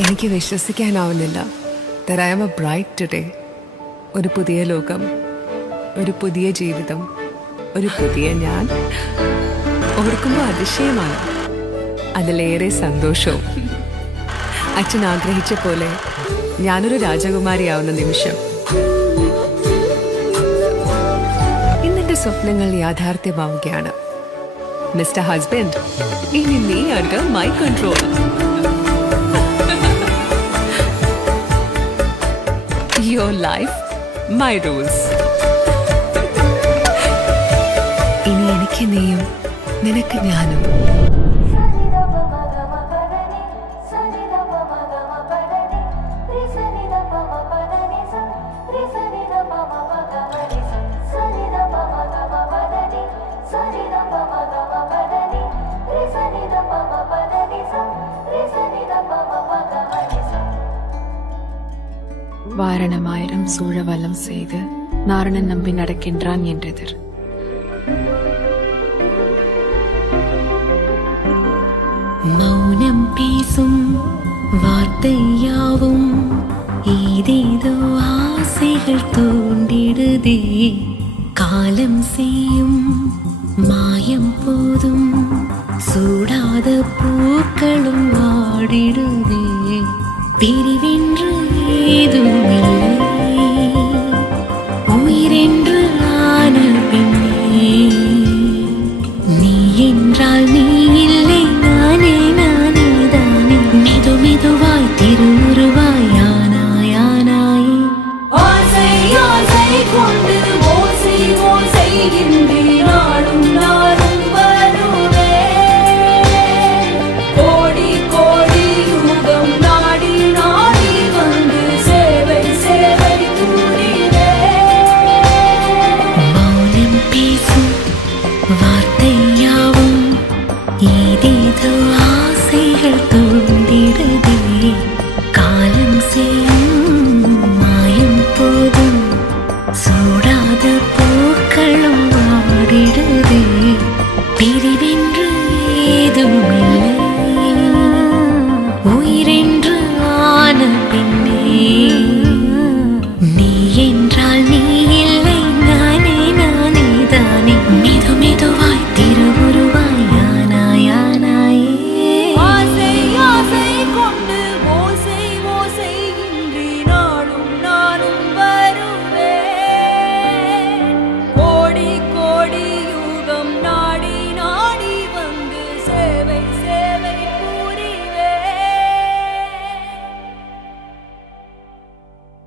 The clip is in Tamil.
എനിക്ക് വിശ്വസിക്കാനാവുന്നില്ല that I am a bride today. ഒരു പുതിയ ലോകം, ഒരു പുതിയ ജീവിതം, ഒരു പുതിയ ഞാൻ. ഓർക്കുമ്പോൾ അതിശയമാണ്, അതിലേറെ സന്തോഷവും. അച്ഛൻ ആഗ്രഹിച്ച പോലെ ഞാനൊരു രാജകുമാരിയാവുന്ന നിമിഷം. ഇന്നെന്റെ സ്വപ്നങ്ങൾ യാഥാർത്ഥ്യമാവുകയാണ്. മിസ്റ്റർ ഹസ്ബൻഡ്, ഇനി നീ under my control. Your life, my rules. ഇനി എനിക്ക് നീയും നിനക്ക് ഞാനും. வாரணமாயிரம் சூழவலம் செய்து நாரணன் நம்பி நடக்கின்றான் என்றெதிர். மௌனம் பேசும் வார்த்தையாவும் ஏதேதோ ஆசைகள் தூண்டிடுதே. காலம் செய்யும் மாயம் போதும் சூடாத பூக்களும் வாடிடுதே. பிரிவென்று ஏதுமில்லை, உயிரென்று ஆன பின்